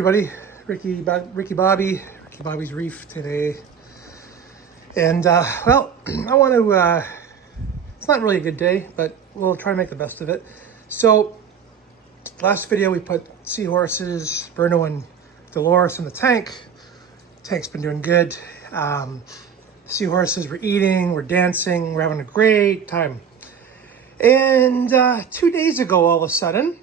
everybody, Ricky Bobby's Reef today. And well, I want to, it's not really a good day, but we'll try to make the best of it. So last video we put Seahorses, Bruno and Dolores in the tank. Tank's been doing good. Seahorses were eating, we're dancing, we're having a great time. And 2 days ago, all of a sudden,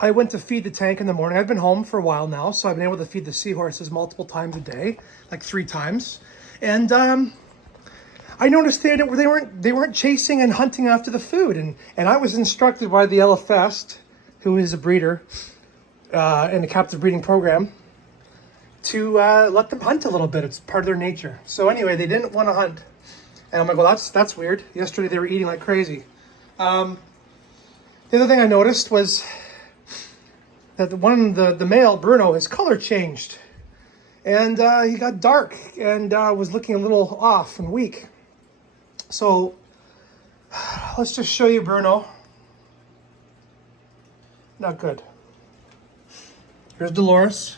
I went to feed the tank in the morning. I've been home for a while now, so I've been able to feed the Seahorses multiple times a day, like 3 times. And I noticed they weren't chasing and hunting after the food. And I was instructed by the LFS, who is a breeder in the captive breeding program, to let them hunt a little bit. It's part of their nature. So anyway, they didn't want to hunt. And I'm like, well, that's weird. Yesterday they were eating like crazy. The other thing I noticed was that the male, Bruno, his color changed. And he got dark and was looking a little off and weak. So let's just show you Bruno. Not good. Here's Dolores.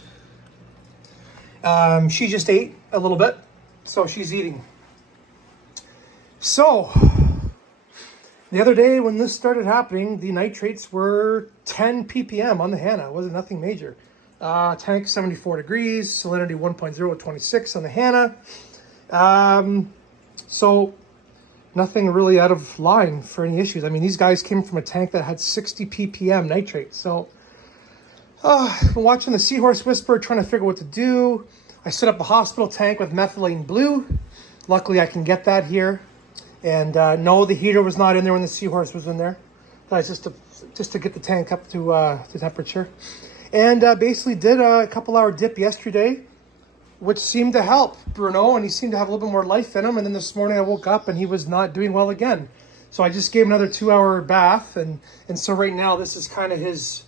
She just ate a little bit, so she's eating. So the other day when this started happening, the nitrates were 10 ppm on the Hannah. It wasn't nothing major. Tank 74 degrees, salinity 1.0 at 26 on the Hannah. So nothing really out of line for any issues. I mean, these guys came from a tank that had 60 ppm nitrate. So I've been watching the Seahorse Whisperer, trying to figure what to do. I set up a hospital tank with methylene blue. Luckily, I can get that here. And no, the heater was not in there when the Seahorse was in there. That's just to get the tank up to temperature. And basically did a couple-hour dip yesterday, which seemed to help Bruno, and he seemed to have a little bit more life in him. And then this morning I woke up and he was not doing well again. So I just gave him another 2-hour bath. And so right now this is kind of his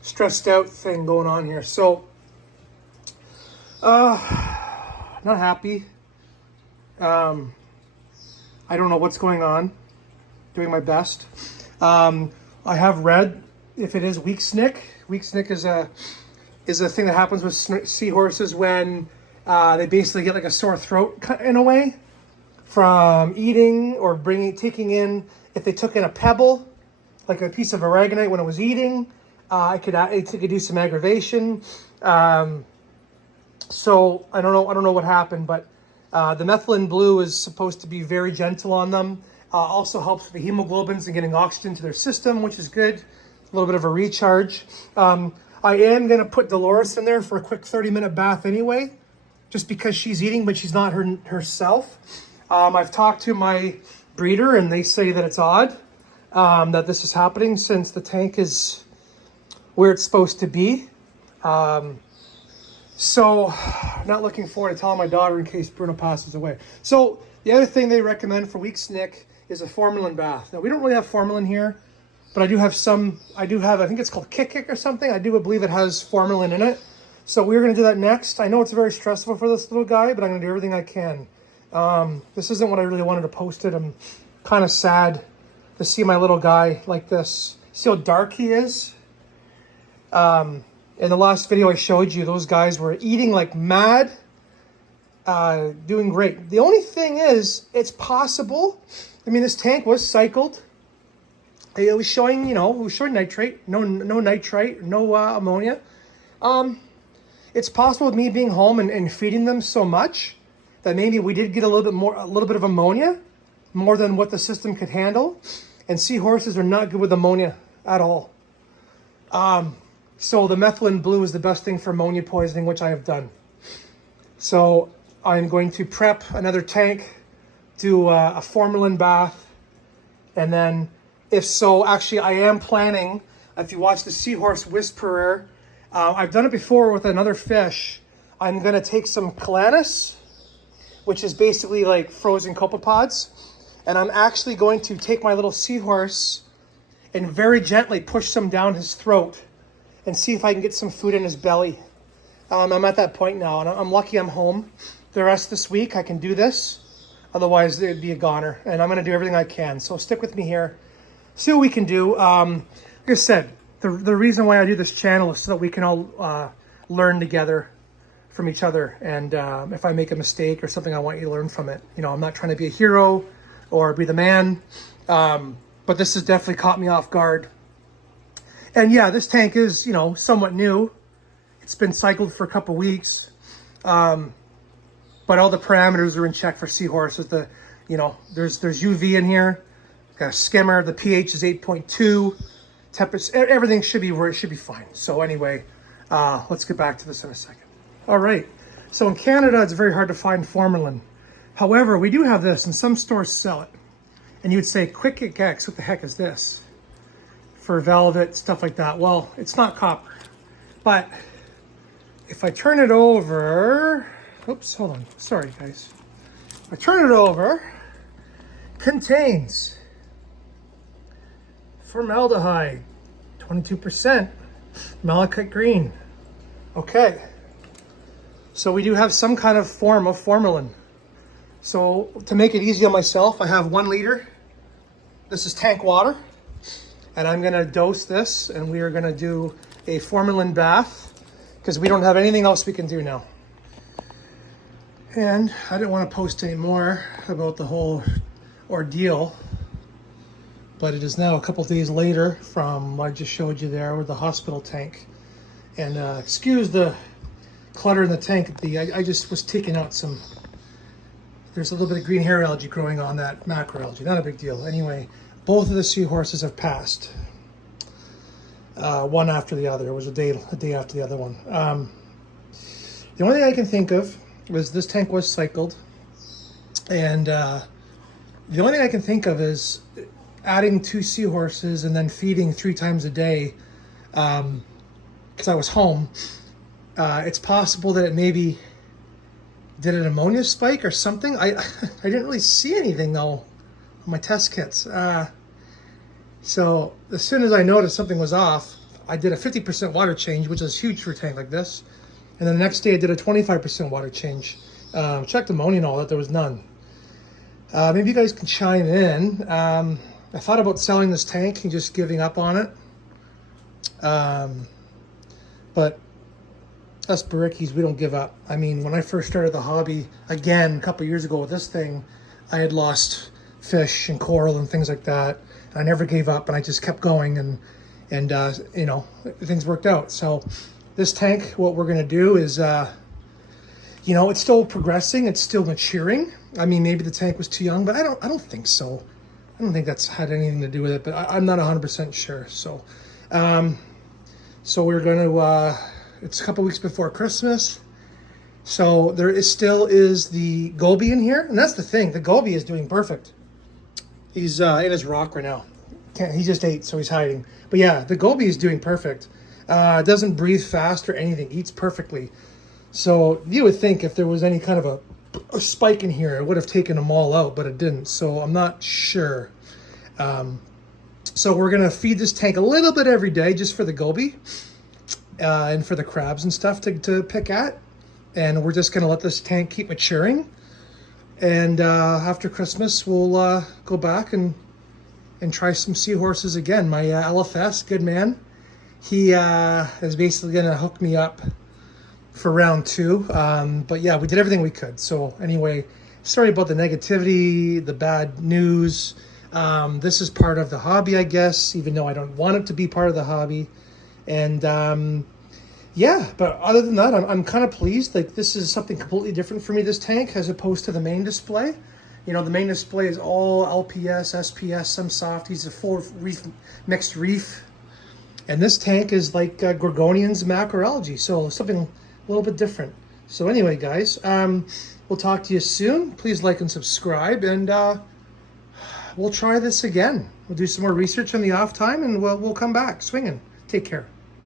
stressed out thing going on here. So, not happy. I don't know what's going on. Doing my best. I have read if it is weak snick. Weak snick is a thing that happens with seahorses when they basically get like a sore throat in a way from eating or taking in. If they took in a pebble, like a piece of aragonite when it was eating, it could do some aggravation. So I don't know what happened, but the methylene blue is supposed to be very gentle on them. Also helps with the hemoglobins and getting oxygen to their system, which is good. A little bit of a recharge. I am going to put Dolores in there for a quick 30-minute bath anyway, just because she's eating, but she's not herself. I've talked to my breeder, and they say that it's odd that this is happening since the tank is where it's supposed to be. So not looking forward to telling my daughter in case Bruno passes away. So the other thing they recommend for weak snick is a formalin bath. Now we don't really have formalin here, but I think it's called Kick or something. I do believe it has formalin in it. So we're going to do that next. I know it's very stressful for this little guy, but I'm going to do everything I can. This isn't what I really wanted to post it. I'm kind of sad to see my little guy like this. See how dark he is? In the last video I showed you, those guys were eating like mad, doing great. The only thing is, it's possible. I mean, this tank was cycled. It was showing, nitrate, no nitrite, no ammonia. It's possible with me being home and feeding them so much that maybe we did get a little bit of ammonia, more than what the system could handle. And seahorses are not good with ammonia at all. So the methylene blue is the best thing for ammonia poisoning, which I have done. So I'm going to prep another tank, do a formalin bath, and then actually I am planning, if you watch the Seahorse Whisperer, I've done it before with another fish. I'm going to take some calanus, which is basically like frozen copepods, and I'm actually going to take my little seahorse and very gently push some down his throat and see if I can get some food in his belly. I'm at that point now, and I'm lucky I'm home. The rest of this week I can do this. Otherwise, it'd be a goner, and I'm going to do everything I can. So stick with me here. See what we can do. Like I said, the reason why I do this channel is so that we can all learn together from each other. And if I make a mistake or something, I want you to learn from it. You know, I'm not trying to be a hero or be the man, but this has definitely caught me off guard. And yeah, this tank is, you know, somewhat new. It's been cycled for a couple weeks, but all the parameters are in check for Seahorse. You know, there's UV in here, got a skimmer. The pH is 8.2. Temperature, everything should be where it should be fine. So anyway, let's get back to this in a second. All right, so in Canada, it's very hard to find formalin. However, we do have this, and some stores sell it. And you would say, Quick X, what the heck is this? For velvet, stuff like that. Well, it's not copper. But if I turn it over, oops, hold on, sorry guys. If I turn it over, contains formaldehyde, 22%, malachite green. Okay. So we do have some kind of form of formalin. So to make it easy on myself, I have 1 liter. This is tank water. And I'm gonna dose this, and we are gonna do a formalin bath because we don't have anything else we can do now. And I didn't want to post any more about the whole ordeal, but it is now a couple days later from what I just showed you there with the hospital tank. And excuse the clutter in the tank. I just was taking out some, there's a little bit of green hair algae growing on that macroalgae, not a big deal. Anyway, both of the Seahorses have passed, one after the other. It was a day after the other one. The only thing I can think of was this tank was cycled, and the only thing I can think of is adding 2 Seahorses and then feeding 3 times a day, because I was home. It's possible that it maybe did an ammonia spike or something. I didn't really see anything though on my test kits. So as soon as I noticed something was off, I did a 50% water change, which is huge for a tank like this. And then the next day I did a 25% water change. Checked ammonia and all that, there was none. Maybe you guys can chime in. I thought about selling this tank and just giving up on it. But us Barrickies, we don't give up. I mean, when I first started the hobby, again, a couple years ago with this thing, I had lost fish and coral and things like that. And I never gave up, and I just kept going, and you know, things worked out. So this tank, what we're gonna do is, you know, it's still progressing, it's still maturing. I mean, maybe the tank was too young, but I don't think so. I don't think that's had anything to do with it, but I'm not 100% sure. So, so we're gonna, it's a couple weeks before Christmas. So there still is the goby in here. And that's the thing, the goby is doing perfect. He's in his rock right now. He just ate, so he's hiding. But yeah, the goby is doing perfect. Doesn't breathe fast or anything, eats perfectly. So you would think if there was any kind of a spike in here, it would have taken them all out, but it didn't. So I'm not sure. So we're gonna feed this tank a little bit every day just for the goby and for the crabs and stuff to pick at. And we're just gonna let this tank keep maturing. And after Christmas, we'll go back and try some Seahorses again. My LFS, good man, he is basically gonna hook me up for round 2. But yeah, we did everything we could. So anyway, sorry about the negativity, the bad news. This is part of the hobby, I guess, even though I don't want it to be part of the hobby. And yeah, but other than that, I'm kind of pleased. Like, this is something completely different for me, this tank, as opposed to the main display. You know, the main display is all LPS, SPS, some softies, a full reef, mixed reef. And this tank is like Gorgonians macroalgae, so something a little bit different. So anyway, guys, we'll talk to you soon. Please like and subscribe, and we'll try this again. We'll do some more research on the off time, and we'll come back swinging. Take care.